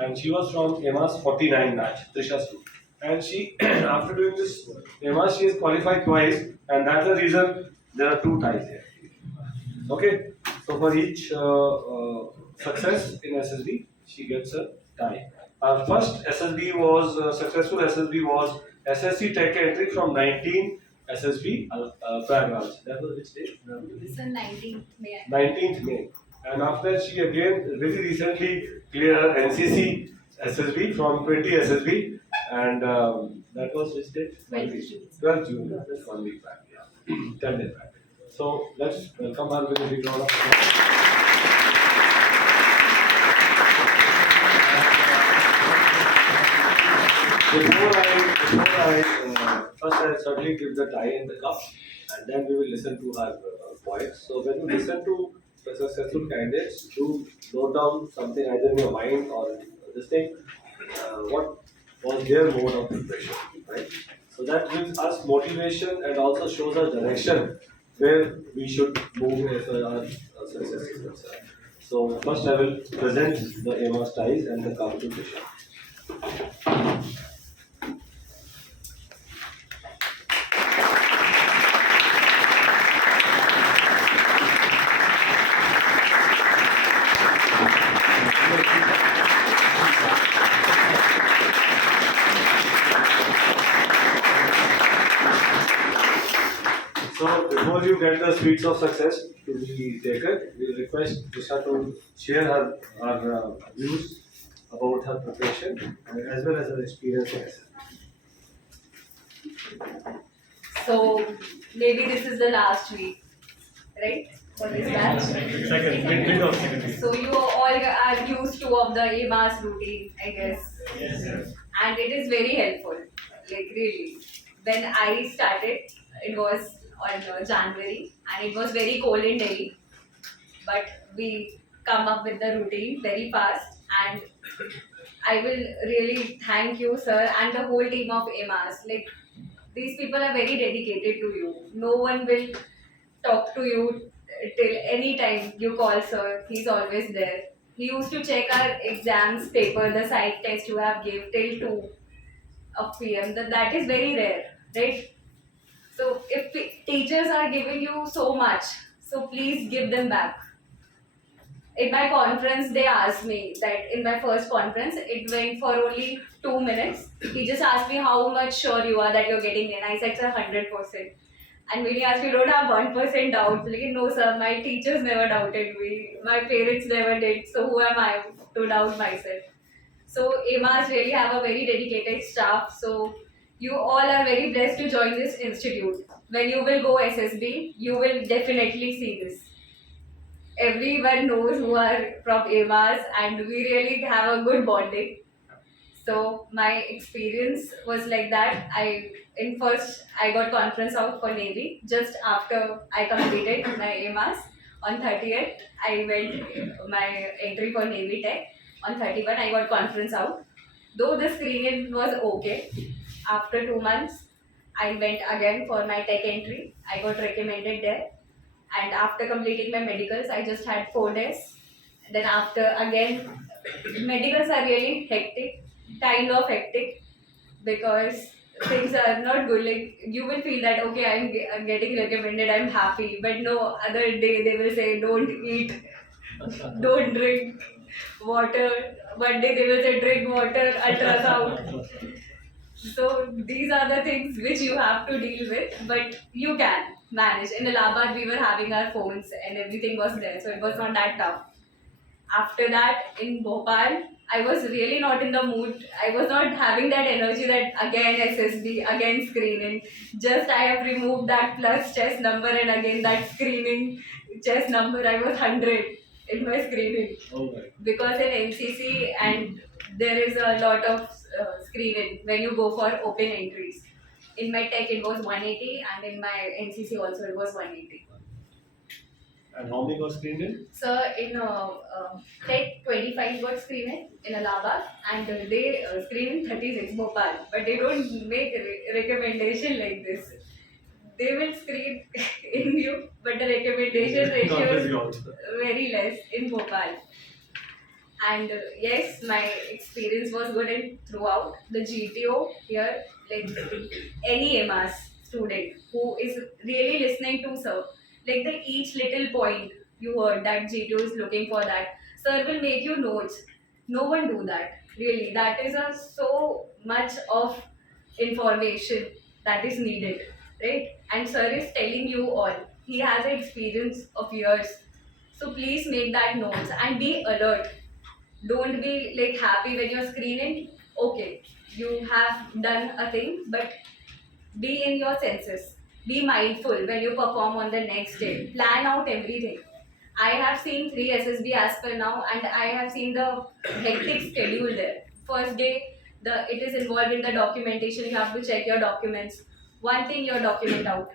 and she was from EMA's 49 batch, Trisha SUR. And she, after doing this EMA, she is qualified twice, and that's the reason there are two ties here. Okay, so for each success in SSB, she gets a tie. Our first SSB was successful SSB was SSC Tech Entry from 19 SSB Prayagraj. That was which day? It's on 19th May. 19th May. And after she again very recently cleared NCC SSB from 20 SSB, and that was which date? 12th June. That's 1 week back. Yeah. 10 days back. So let's welcome her with a big round of applause. First I'll certainly give the tie and the cup, and then we will listen to her points. So when you listen to the successful candidates, do note down something either in your mind or this thing. What was their mode of preparation, right? So that gives us motivation and also shows us direction where we should move as our success is concerned. So first I will present the EMA's ties and the cup to Trisha. So before you get the sweets of success to be taken, we request Trisha to share her views about her preparation as well as her experience in SSB. So maybe this is the last week, right? For this batch. Second. So you all are used to of the EMA's routine, I guess. Yes. And it is very helpful. Like really. When I started, it was on January and it was very cold in Delhi. But we come up with the routine very fast, and I will really thank you, sir, and the whole team of EMA's. Like these people are very dedicated to you. No one will talk to you till any time you call, sir. He's always there. He used to check our exams paper, the side test you have gave till 2 of PM. That is very rare, right? So if teachers are giving you so much, so please give them back. In my conference, they asked me that in my first conference, it went for only 2 minutes. He just asked me how much sure you are that you're getting in. I said, sir, 100%. And when he asked me, you don't have 1% doubt. Like, no, sir, my teachers never doubted me. My parents never did. So who am I to doubt myself? So EMA's really have a very dedicated staff. So you all are very blessed to join this institute. When you will go SSB, you will definitely see this. Everyone knows who are from EMA's, and we really have a good bonding. So my experience was like that. In first I got conference out for Navy. Just after I completed my EMA's on 30th, I went my entry for Navy Tech. On 31 I got conference out. Though the screening was okay, after 2 months I went again for my tech entry. I got recommended there. And after completing my medicals, I just had 4 days. Then after again, medicals are really hectic, kind of hectic, because things are not good. Like you will feel that okay, I'm getting recommended, I'm happy, but no, other day they will say don't eat, don't drink water. One day they will say drink water, ultrasound. So these are the things which you have to deal with, but you can manage. In Allahabad, we were having our phones and everything was there, so it was not that tough. After that, in Bhopal, I was really not in the mood. I was not having that energy that again SSB, again screening. Just I have removed that plus chest number and again that screening chest number. I was 100 in my screening. Because in NCC and there is a lot of screening when you go for open entries. In my tech it was 180 and in my NCC also it was 180. And how many got screened in? So in tech 25 got screened in Allahabad and they screen in 36 Bhopal, but they don't make recommendation like this. They will screen in you, but the recommendation ratio is very less in Bhopal. And yes, my experience was good in throughout the GTO here. Like any MRS student who is really listening to sir, like the each little point you heard that GTO is looking for that, sir will make you notes. No one do that. Really, that is a so much of information that is needed, right? And sir is telling you all. He has an experience of years. So please make that notes and be alert. Don't be like happy when you're screening. Okay, you have done a thing, but be in your senses. Be mindful when you perform on the next day. Plan out everything. I have seen 3 SSB as per now, and I have seen the hectic schedule there. First day, it is involved in the documentation. You have to check your documents. One thing, your document out.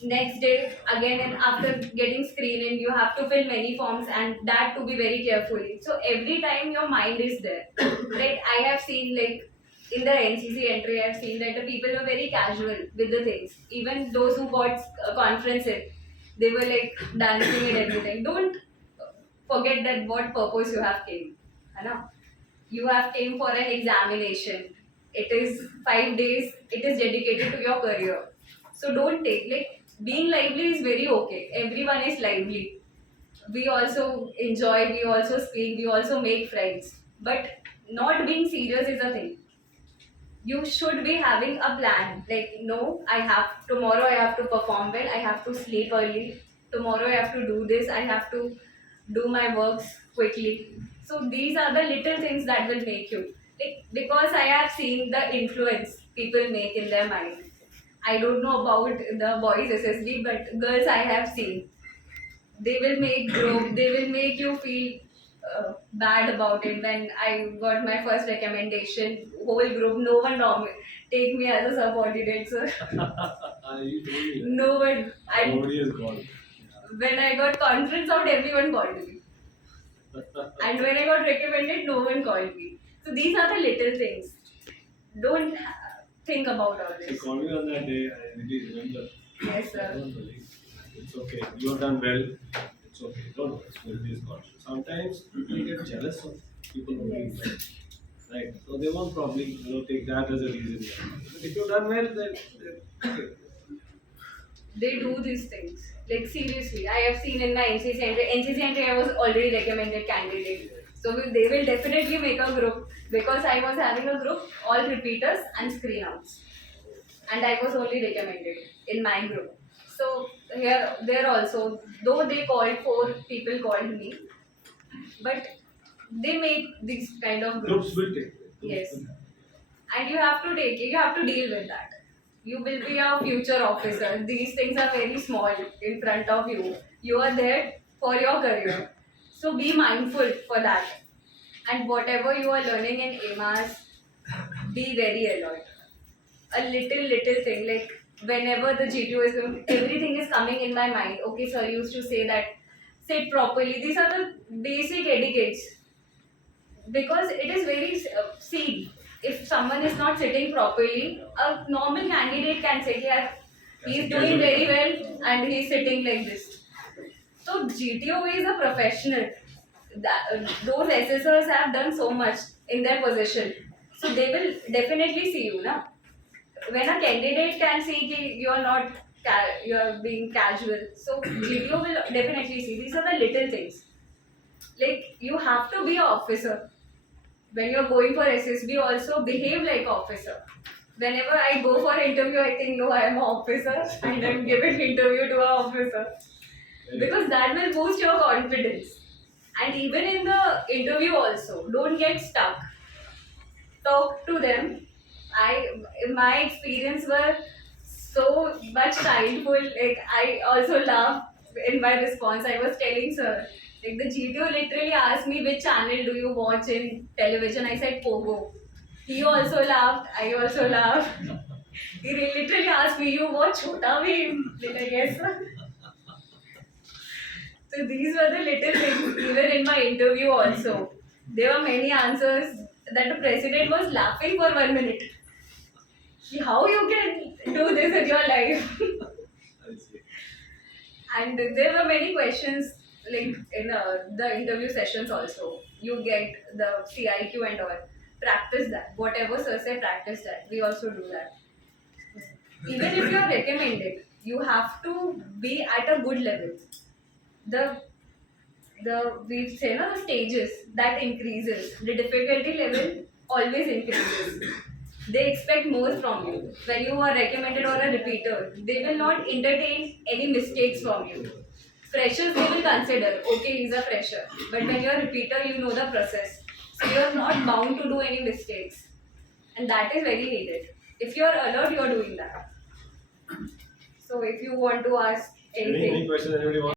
Next day, again, and after getting screening, you have to fill many forms, and that to be very carefully. So every time your mind is there, right? I have seen like in the NCC entry, I've seen that the people were very casual with the things. Even those who got conferences, they were like dancing and everything. Don't forget that what purpose you have came. है ना? You have came for an examination. It is 5 days. It is dedicated to your career. So don't take like being lively is very okay. Everyone is lively. We also enjoy. We also speak. We also make friends. But not being serious is a thing. You should be having a plan. Like no, I have tomorrow. I have to perform well. I have to sleep early. Tomorrow I have to do this. I have to do my works quickly. So these are the little things that will make you like because I have seen the influence people make in their mind. I don't know about the boys SSB, but girls I have seen. They will make group. They will make you feel bad about it. When I got my first recommendation, whole group, no one take me as a subordinate, sir. You told me that. No one. Nobody has called. When I got conference out, everyone called me. And when I got recommended, no one called me. So these are the little things. Don't think about all She this. called me on that day. I really remember. Yes, sir. Don't worry. It's okay. You have done well. It's okay. Don't worry. Nobody has called you. Sometimes people get jealous of people who do well. Right. So they won't probably take that as a reason. But if you've done well, then okay. They do these things. Like seriously, I have seen in my NCC entry. NCC entry, I was already recommended candidate. So they will definitely make a group because I was having a group, all repeaters and screen outs. And I was only recommended in my group. So here, there also, though they called 4 people called me, but they make these kind of Groups groups. will take. Yes. And you have to take it, you have to deal with that. You will be a future officer. These things are very small in front of you. You are there for your career. So be mindful for that. And whatever you are learning in AMAS, be very alert. A little thing, like whenever the GTO is going, everything is coming in my mind. Okay, sir used to say that sit properly. These are the basic etiquettes because it is very see if someone is not sitting properly, a normal candidate can say yeah, he is doing very well and he is sitting like this. So GTO is a professional. Those SSRs have done so much in their position, so they will definitely see you now. When a candidate can see ki you are not you are being casual, so GTO will definitely see. These are the little things. Like you have to be an officer. When you're going for SSB, also behave like officer. Whenever I go for interview, I think no, I am an officer and I'm giving interview to an officer because that will boost your confidence. And even in the interview, also don't get stuck. Talk to them. My experience were so much childhood. Like I also laughed in my response. I was telling sir, like the GTO literally asked me which channel do you watch in television. I said Pogo. He also laughed. I also laughed. He literally asked me, "You watch Chhota Bheem?" Like yes, sir. So these were the little things. Even in my interview, also there were many answers that the president was laughing for 1 minute. How you can do this in your life? I see. And there were many questions like in the interview sessions also. you get the CIQ and all. Practice that. Whatever sir said, practice that. We also do that. Even if you are recommended, you have to be at a good level. The we say no, the stages that increases. The difficulty level always increases. They expect more from you. When you are recommended or a repeater, they will not entertain any mistakes from you. Freshers they will consider, okay, he's a fresher. But when you're a repeater, you know the process. So you're not bound to do any mistakes. And that is very needed. If you're alert, you're doing that. So if you want to ask Any anything. questions anybody wants?